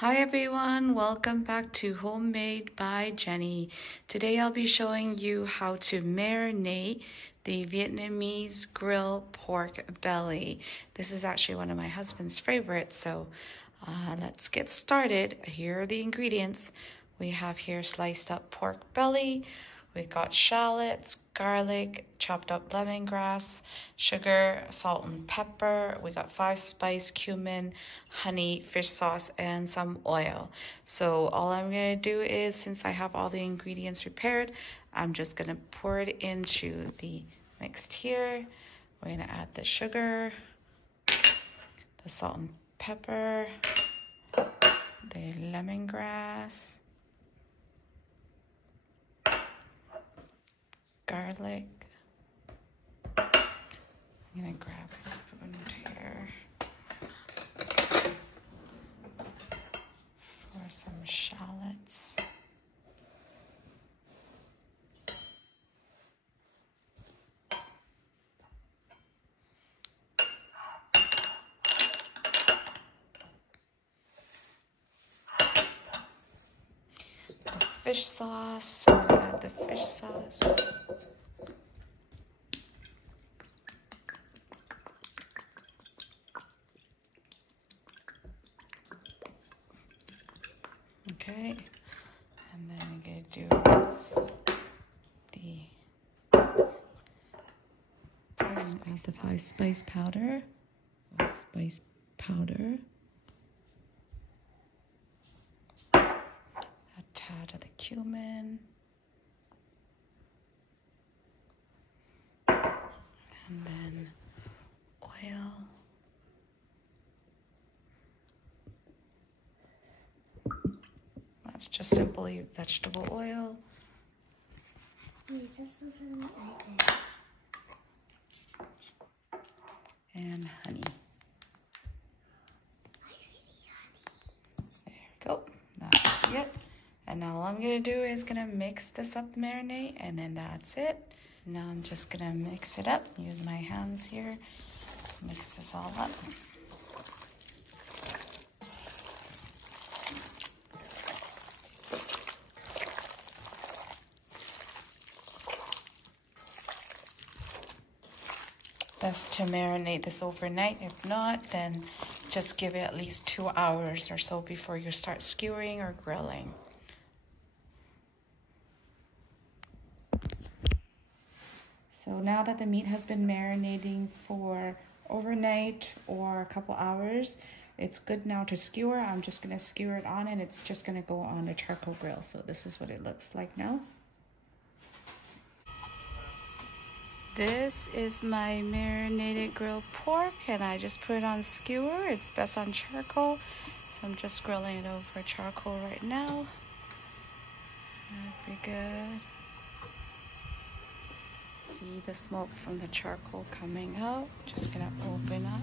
Hi everyone, welcome back to Homemade by Jenny. Today I'll be showing you how to marinate the Vietnamese grilled pork belly. This is actually one of my husband's favorites, so let's get started. Here are the ingredients. We have here sliced up pork belly. We got shallots, garlic, chopped up lemongrass, sugar, salt and pepper. We got 5-spice, cumin, honey, fish sauce, and some oil. So all I'm gonna do is, since I have all the ingredients prepared, I'm just gonna pour it into the mixed here. We're gonna add the sugar, the salt and pepper, the lemongrass, garlic. I'm gonna grab a spoon here for some shallots. The fish sauce, I'm gonna add the fish sauce. Okay, and then I'm gonna do the 5-spice powder. 5-spice powder. A tad of the cumin. And then oil. That's just simply vegetable oil. And honey. There we go. That's it. And now all I'm gonna do is gonna mix this up, marinate, and then that's it. Now I'm just gonna mix it up. Use my hands here. Mix this all up. Best to marinate this overnight. If not, then just give it at least 2 hours or so before you start skewering or grilling. So now that the meat has been marinating for overnight or a couple hours, it's good now to skewer. I'm just gonna skewer it on and it's just gonna go on a charcoal grill. So this is what it looks like now. This is my marinated grilled pork and I just put it on skewer. It's best on charcoal. So I'm just grilling it over charcoal right now. That'd be good. See the smoke from the charcoal coming out. Just gonna open up.